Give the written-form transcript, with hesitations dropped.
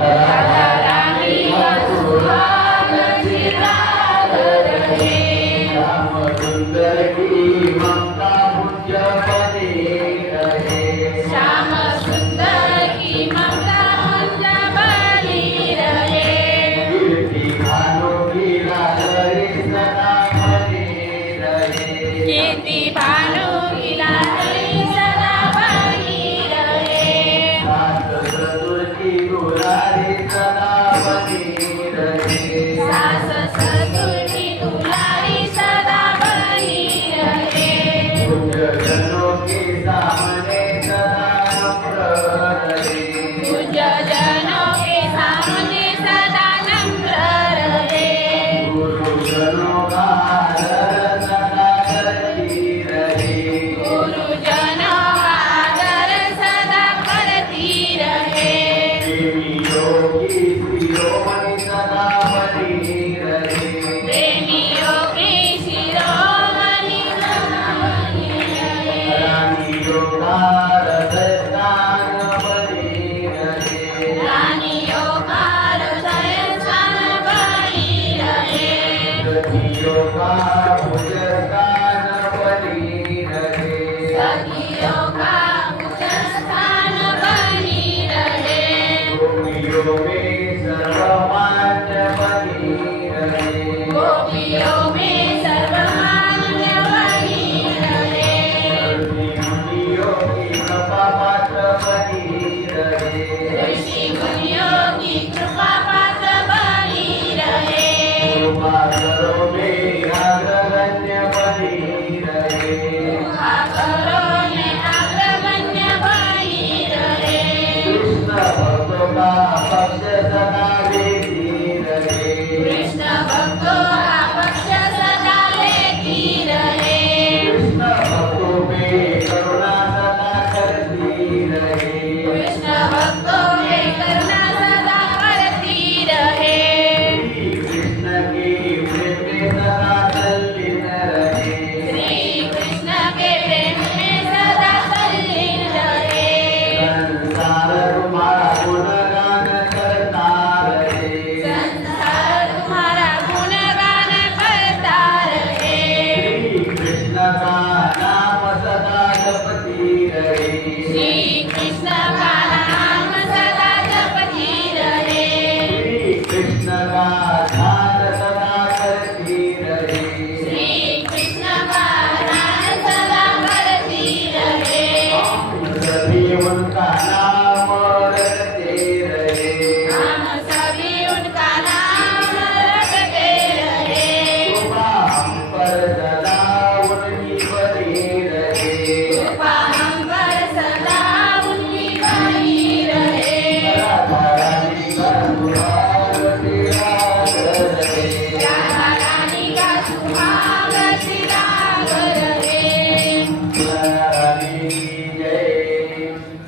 राधा रानी का सुहाग चिराग रहे। श्याम सुंदर की ममता पूज्य बनी रहे। श्याम सुंदर की ममता मुझ बनी रहे। कीर्ति भानु की लाडली सदा बनी रहे। कीर्ति भानु की लाडली सदा बनी रहे। सास ससुर की दुलारी सदा बनी रहे। सास ससुर की दुलारी सदा बनी रहे। पूज्यजनों के सामने सदा नम्र रहे। पूज्यजनों के सामने सदा नम्र रहे। गुरुजनों का आदर सदा करती रहे। गुरुजनों का आदर सदा करती रहे। प्रेमियों की शिरोमणि सदा